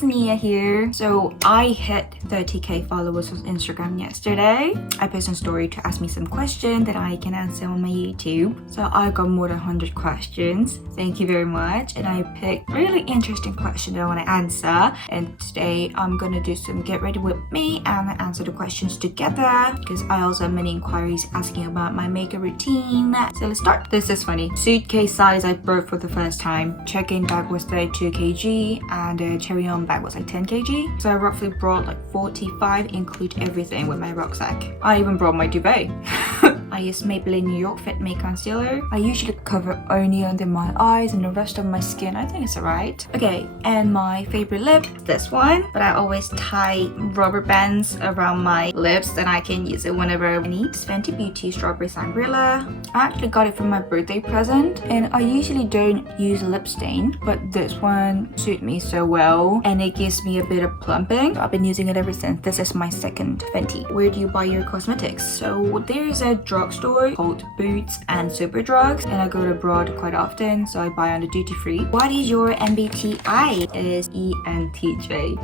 it's Mia here. So I hit 30k followers on Instagram yesterday. I posted a story to ask me some questions that I can answer on my YouTube. So I got more than 100 questions. Thank you very much. And I picked really interesting questions that I want to answer. And today I'm gonna do some get ready with me and answer the questions together because I also have many inquiries asking about my makeup routine. So let's start. This is funny. Suitcase size I broke for the first time. Check-in bag was 32 kg and the carry-on bag was like 10 kg. So I roughly brought like 45, include everything with my rucksack. I even brought my duvet. I use Maybelline New York Fit Me Concealer. I usually cover only under my eyes and the rest of my skin. I think it's alright. Okay, and my favorite lip, this one. But I always tie rubber bands around my lips and I can use it whenever I need. It's Fenty Beauty Strawberry Sangria. I actually got it for my birthday present and I usually don't use lip stain, but this one suits me so well and it gives me a bit of plumping. I've been using it ever since. This is my second Fenty. Where do you buy your cosmetics? So there's a drugstore called Boots and Superdrugs and I go to abroad quite often, so I buy on the duty free. What is your MBTI? Is ENTJ.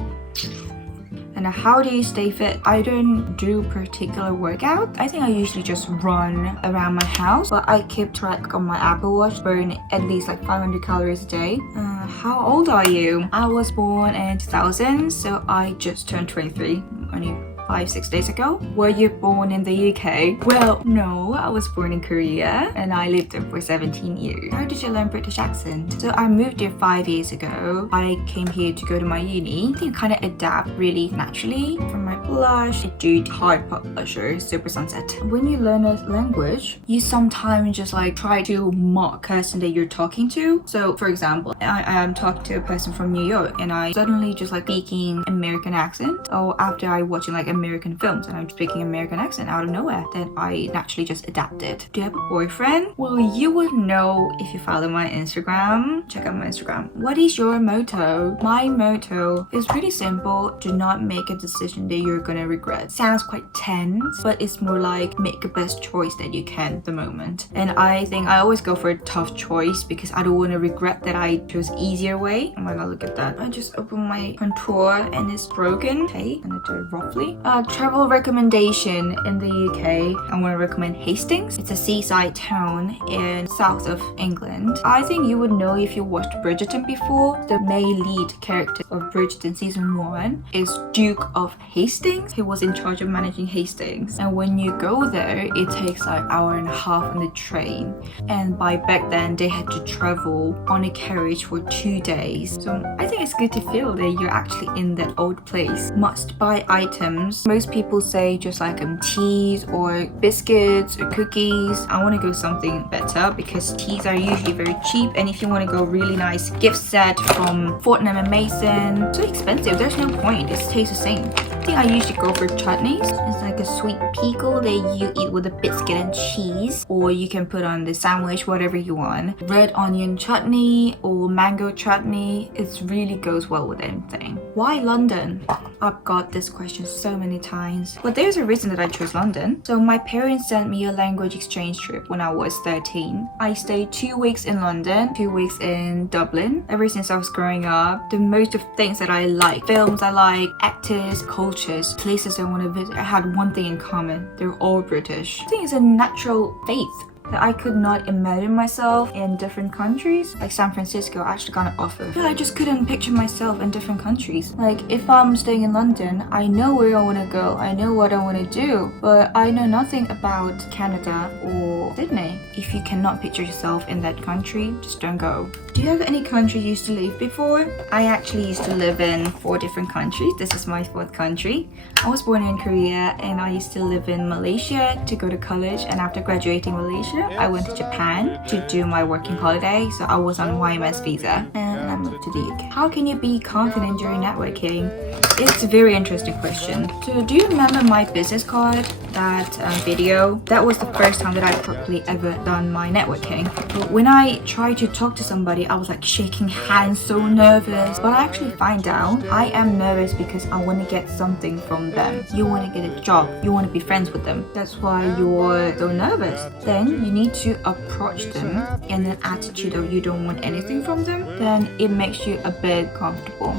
And how do you stay fit? I don't do particular workout. I think I usually just run around my house, but I keep track on my Apple Watch, burn at least like 500 calories a day. How old are you? I was born in 2000, so I just turned 23. Only 5-6 days ago. Were you born in the UK? Well, no, I was born in Korea and I lived there for 17 years. How did you learn British accent? So I moved here 5 years ago. I came here to go to my uni. I think I kind of adapt really naturally. For my blush, I do hard pop blusher, Super Sunset. When you learn a language, you sometimes just like try to mock the person that you're talking to. So for example, I am talking to a person from New York and I suddenly just like speaking American accent, or after I watching like American films and I'm speaking American accent out of nowhere, then I naturally just adapted. Do you have a boyfriend? Well, you would know if you follow my Instagram. Check out my Instagram. What is your motto? My motto is pretty simple. Do not make a decision that you're gonna regret. Sounds quite tense, but it's more like make the best choice that you can at the moment. And I think I always go for a tough choice because I don't want to regret that I chose easier way. Oh my god, look at that. I just opened my contour and it's broken. Okay, I'm gonna do it roughly. Travel recommendation in the UK. I want to recommend Hastings. It's a seaside town in south of England. I think you would know if you watched Bridgerton before. The main lead character of Bridgerton season 1 is Duke of Hastings. He was in charge of managing Hastings. And when you go there, it takes like an hour and a half on the train. And by back then, they had to travel on a carriage for 2 days. So I think it's good to feel that you're actually in that old place. Must buy items. Most people say just like teas or biscuits or cookies. I want to go something better because teas are usually very cheap, and if you want to go really nice gift set from Fortnum and Mason, it's so expensive. There's no point. It tastes the same. I think I usually go for chutneys. It's like a sweet pickle that you eat with a biscuit and cheese, or you can put on the sandwich, whatever you want. Red onion chutney or mango chutney. It really goes well with anything. Why London? I've got this question so many times, but there's a reason that I chose London. So my parents sent me a language exchange trip when I was 13. I stayed 2 weeks in London, 2 weeks in Dublin. Ever since I was growing up, the most of things that I like, films I like, actors, cultures, places I want to visit, I had one thing in common. They're all British. I think it's a natural faith that I could not imagine myself in different countries. Like San Francisco, I actually got an offer. Yeah, I just couldn't picture myself in different countries. Like if I'm staying in London, I know where I want to go, I know what I want to do, but I know nothing about Canada or Sydney. If you cannot picture yourself in that country, just don't go. Do you have any country you used to live before? I actually used to live in 4 different countries. This is my 4th country. I was born in Korea and I used to live in Malaysia to go to college, and after graduating Malaysia, I went to Japan to do my working holiday, so I was on YMS visa and I moved to the UK. How can you be confident during networking? It's a very interesting question. So do you remember my business card, that video? That was the first time that I properly ever done my networking. But when I tried to talk to somebody, I was like shaking hands, so nervous. But I actually find out I am nervous because I want to get something from them. You want to get a job, you want to be friends with them. That's why you're so nervous. Then you need to approach them in an attitude of you don't want anything from them. Then it makes you a bit comfortable.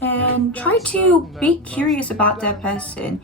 and try to be curious about that person.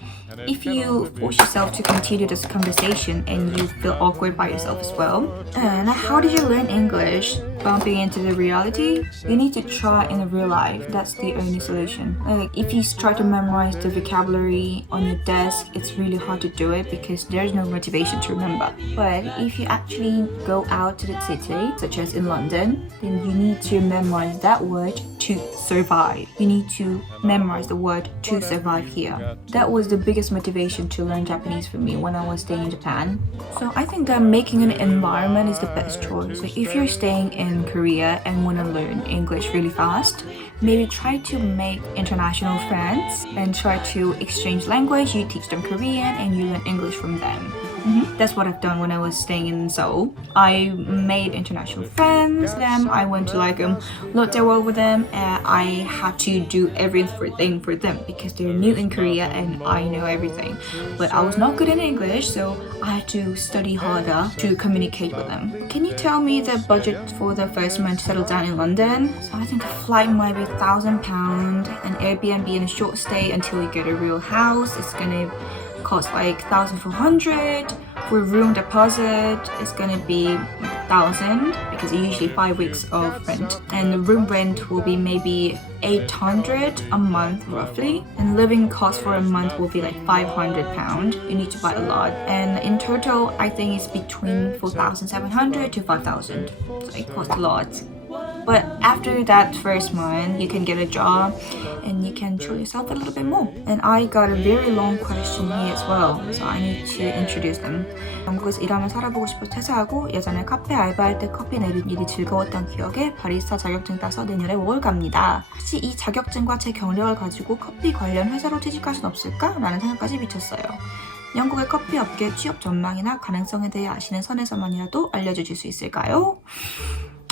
If you force yourself to continue this conversation and you feel awkward by yourself as well. And how did you learn English? Bumping into the reality? You need to try in real life. That's the only solution. Like if you try to memorize the vocabulary on your desk, it's really hard to do it because there's no motivation to remember. But if you actually go out to the city, such as in London, then you need to memorize that word to survive. You need to memorize the word to survive here. That was the biggest motivation to learn Japanese for me when I was staying in Japan. So I think that making an environment is the best choice. So if you're staying in Korea and want to learn English really fast, maybe try to make international friends and try to exchange language. You teach them Korean and you learn English from them. That's what I've done when I was staying in Seoul. I made international friends. I went to Lotte World with them, and I had to do everything for them because they're new in Korea and I know everything. But I was not good in English, so I had to study harder to communicate with them. Can you tell me the budget for the first month to settle down in London? So I think a flight might be £1,000, an Airbnb and a short stay until you get a real house. It's gonna cost like 1,400. For room deposit, it's gonna be 1,000 because it's usually 5 weeks of rent, and the room rent will be maybe 800 a month roughly, and living cost for a month will be like £500. You need to buy a lot, and in total I think it's between 4,700 to 5,000, so it costs a lot. But after that first month, you can get a job and you can show yourself a little bit more. And I got a very long question here as well, so I need to introduce them. 영국에서 일하며 살아보고 싶어 퇴사하고 예전에 카페 알바할 때 커피 내리는 일이 즐거웠던 기억에 바리스타 자격증 따서 내년에 5월 갑니다. 혹시 이 자격증과 제 경력을 가지고 커피 관련 회사로 취직할 순 없을까? 라는 생각까지 미쳤어요. 영국의 커피 업계 취업 전망이나 가능성에 대해 아시는 선에서만이라도 알려주실 수 있을까요?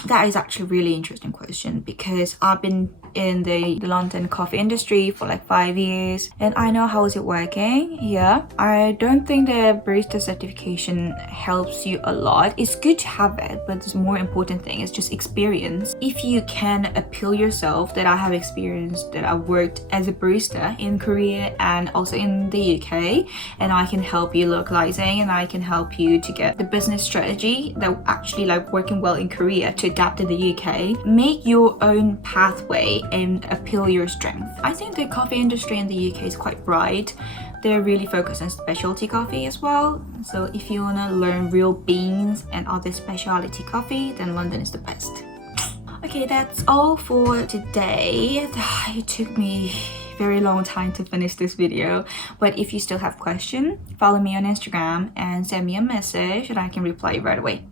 That is actually a really interesting question because I've been in the London coffee industry for like 5 years and I know how is it working. Yeah, I don't think the barista certification helps you a lot. It's good to have it, but the more important thing is just experience. If you can appeal yourself that I have experience, that I worked as a barista in Korea and also in the UK, and I can help you localizing and I can help you to get the business strategy that actually like working well in Korea to adapt to the UK. Make your own pathway and appeal your strength. I think the coffee industry in the UK is quite bright. They're really focused on specialty coffee as well. So if you want to learn real beans and other specialty coffee, then London is the best. Okay, that's all for today. It took me a very long time to finish this video, but if you still have questions, follow me on Instagram and send me a message and I can reply right away.